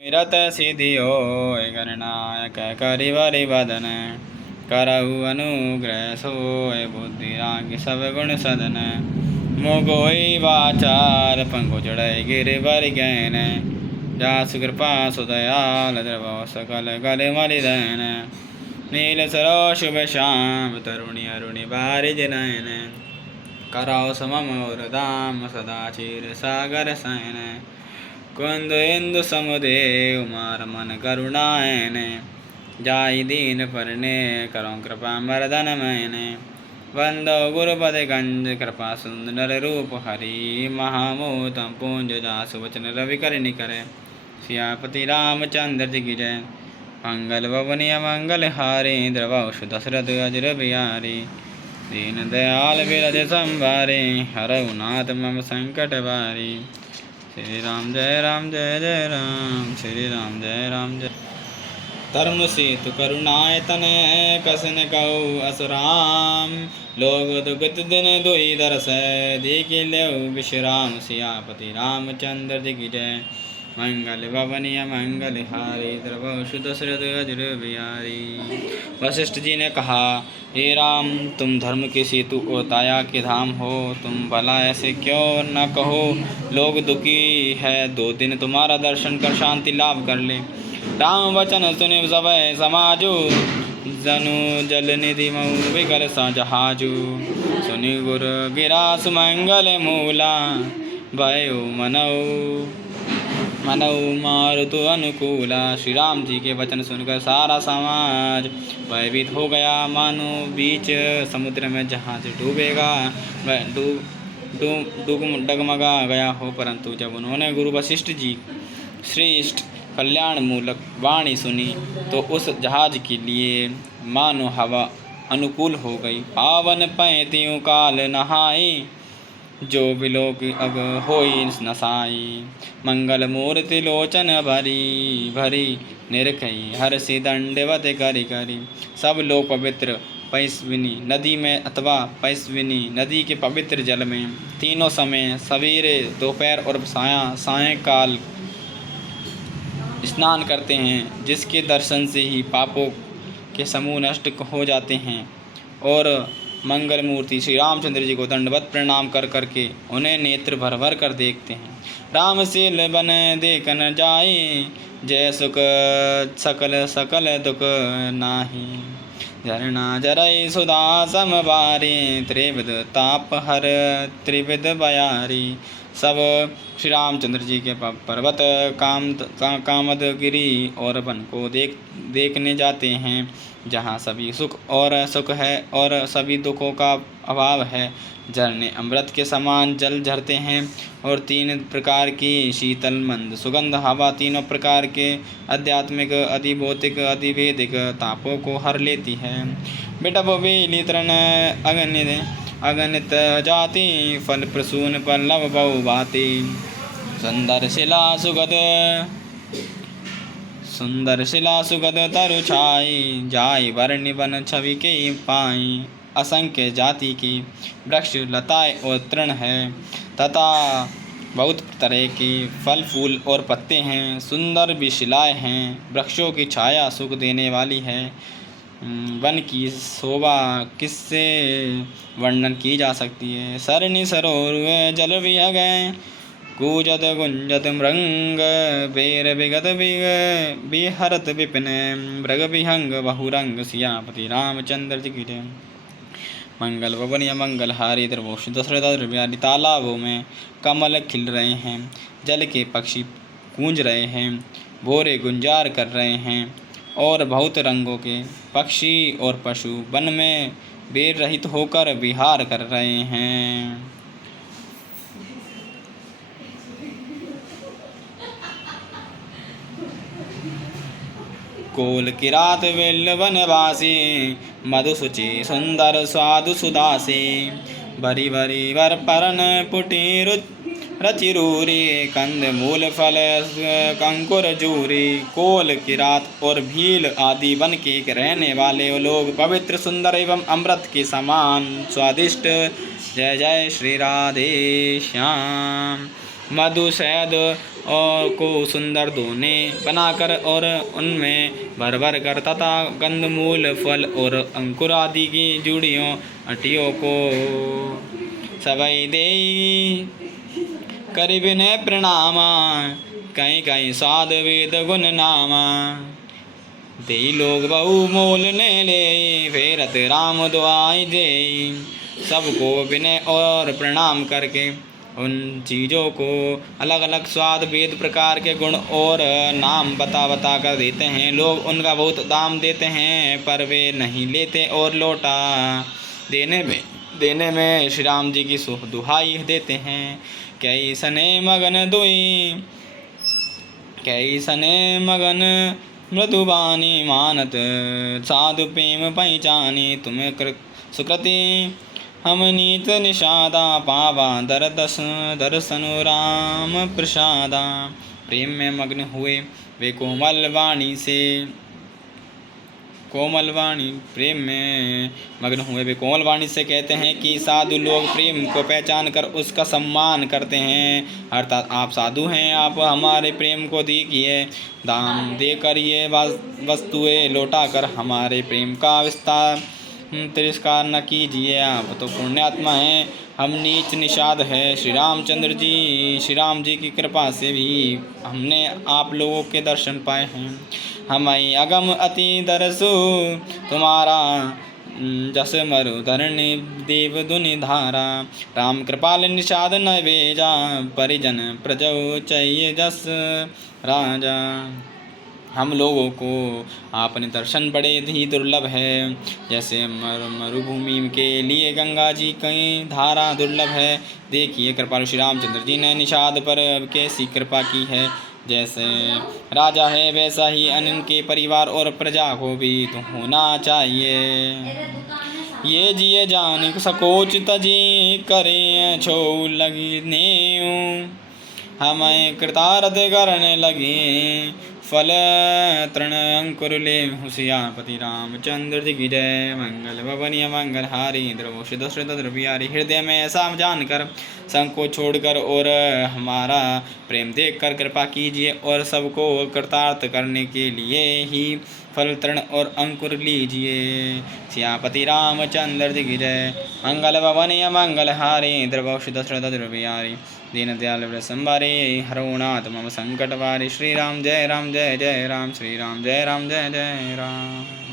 मिरत सिधियो गणनायक करिवरि वदन करहु अनुग्रह सोय बुद्धि राग सब गुण सदन मोगोई वाचार पंगु चढ़ई गिरिवर गैन जासु कृपा सुदयाल द्रवो सकल गल मलिदन नील सरो शुभ श्याम तरुणि अरुणि बारिज नयन कराओ समम और दाम सदा क्षीर सागर सैन कुंद इंदु समुदेव मार मन करुणायन जाई दीन परने करो कृपा मर्दन मैंने वंदो गुरुपद गंज कृपा सुंदर रूप हरि महामोतम पूंज जासु वचन रवि कर निकरे सियापति रामचंद्र जी की जय। मंगल भवनीय मंगल हारी द्रवौष दशरथ अजर बिहारी दीन दयाल विरज संभारे हरऊ नाथ मम संकट बारी। श्री राम जय जय राम श्री राम जय धर्म सेतु करुणायतन कसन कऊ असुराम लोग दुगत दिन दुई दरस देखि लेऊ विश्राम सियापति रामचंद्र जी की जय। मंगल भवनीय मंगल हारी द्रवौष दशरथ अजर बिहारी। वशिष्ठ जी ने कहा, हे राम, तुम धर्म के सेतु और दया के धाम हो, तुम भला ऐसे क्यों न कहो। लोग दुखी है, 2 दिन तुम्हारा दर्शन कर शांति लाभ कर ले। राम वचन सुनि सब समाजु जनु जल निधि मऊ विकल जहाजु सुनि गुर गिरा सुमंगल मूला भयो मनऊ मारुतु अनुकूला। श्री राम जी के वचन सुनकर सारा समाज भयभीत हो गया, मानो बीच समुद्र में जहाज डूबेगा डगमगा गया हो। परंतु जब उन्होंने गुरु वशिष्ठ जी श्रेष्ठ कल्याण मूलक वाणी सुनी तो उस जहाज के लिए मानो हवा अनुकूल हो गई। पावन पैतियों काल नहाई जो विलोक अग होई नसाई। मंगल मूर्ति लोचन भरी निरखई हर्षि दंडवत करी करी। सब लोग पवित्र पैस्विनी नदी में अथवा पैस्विनी नदी के पवित्र जल में तीनों समय सवेरे दोपहर और सायंकाल स्नान करते हैं, जिसके दर्शन से ही पापों के समूह नष्ट हो जाते हैं। और मंगल मूर्ति श्री रामचंद्र जी को दंडवत प्रणाम कर करके उन्हें नेत्र भर भर कर देखते हैं। राम शील बन देखन जाए जय सुख सकल दुख नाही। झरना जरई सुधा समबारी त्रिविध ताप हर त्रिविध बयारी। सब श्री रामचंद्र जी के पर्वत कामदगिरी और वन को देखने जाते हैं, जहाँ सभी सुख है और सभी दुखों का अभाव है। झरने अमृत के समान जल झरते हैं और 3 प्रकार की शीतल मंद सुगंध हवा तीनों प्रकार के आध्यात्मिक अधिभौतिक अधिवेदिक तापों को हर लेती है। बिटप बेली तृण अगणित जाति फल प्रसून पल्लव बहु भाति। सुंदर शिला सुगद तरु छाई जाई वर्णि वन छवि के पाई। असंख्य जाति की वृक्ष लताएं और तृण है तथा बहुत तरह के फल फूल और पत्ते हैं। सुंदर भी शिलाएं हैं, वृक्षों की छाया सुख देने वाली है। वन की शोभा किससे वर्णन की जा सकती है। सरनि सरोवर जल विहग कूजत गुंजत मृंग बेर विगत बिहरत विपिन मृग विहंग बहुरंग। सियापति रामचंद्र जी की जय। मंगल भवनीय मंगल हारी द्रवोष दशरथ बिहारी। तालाबों में कमल खिल रहे हैं, जल के पक्षी गूंज रहे हैं, भोरे गुंजार कर रहे हैं और बहुत रंगों के पक्षी और पशु वन में बेर रहित होकर विहार कर रहे हैं। कोल किरात विल वनवासी मधुसुचि सुंदर स्वादु सुदासी। भरी भरी वर परन पुटी रचिरूरी कंद मूल फल कंकुर जूरी। कोल किरात और भील आदि वन के रहने वाले लोग पवित्र सुंदर एवं अमृत के समान स्वादिष्ट जय जय श्री राधे श्याम मधु शहद और को सुंदर दोने बनाकर और उनमें भर भर कर तथा कंदमूल फल और अंकुर आदि की जुड़ियों अटियों को सबई देई कर विनय प्रणामा कहीं कहीं साध वेद गुण नामा देई लोग बहु मोल ने ले फेरत राम दुआई दे सबको विनय और प्रणाम करके उन चीज़ों को अलग अलग स्वाद वेद प्रकार के गुण और नाम बता बता कर देते हैं। लोग उनका बहुत दाम देते हैं पर वे नहीं लेते और लौटा देने में श्री राम जी की दुहाई देते हैं। कई सने मगन दुई कई सने मगन मृदुबानी मानत साधु प्रेम पहचानी तुम्हें सुकृति हम नीत निषादा पावा दर्शन राम प्रसादा। प्रेम में मग्न हुए वे प्रेम में मग्न हुए वे कोमल वाणी से कहते हैं कि साधु लोग प्रेम को पहचान कर उसका सम्मान करते हैं। अर्थात आप साधु हैं, आप हमारे प्रेम को दीजिए, दाम देकर ये वस्तुएं लौटा कर हमारे प्रेम का विस्तार तिरस्कार न कीजिए। आप तो पुण्यात्मा हैं, हम नीच निषाद है। श्री राम जी की कृपा से भी हमने आप लोगों के दर्शन पाए हैं। हमें अगम अति दरसु तुम्हारा जस मरु धरणी देव दुनि धारा। राम कृपाल निषाद न भेजा परिजन प्रजो चाहिए जस राजा। हम लोगों को आपने दर्शन बड़े ही दुर्लभ है। जैसे मरुभूमि के लिए गंगा जी की धारा दुर्लभ है। देखिए कृपालु श्री रामचंद्र जी ने निषाद पर कैसी कृपा की है। जैसे राजा है वैसा ही उनके परिवार और प्रजा को भी तो होना चाहिए। ये जिए जान सकोच तजी करे छो लगने हमें कृतार्थ करने लगे फल तृण अंकुर ले होशियारपति रामचंद्र जी की जय। मंगल भवनीय मंगल हारी द्रवोष दशरथ द्रवियारी। हृदय में ऐसा जानकर संकोच छोड़कर और हमारा प्रेम देखकर कृपा कीजिए और सबको कृतार्थ करने के लिए ही फल तृण और अंकुर लीजिए। सियापति रामचंद्र जी की जय। मंगल भवनीय मंगल हारी द्रवोष दशरथ द्रवियारी। दीन दयाल वृषंबारी हरोनाथ मम संकट वारी। श्री राम जय राम जय जय राम। श्री राम जय राम जय जय राम।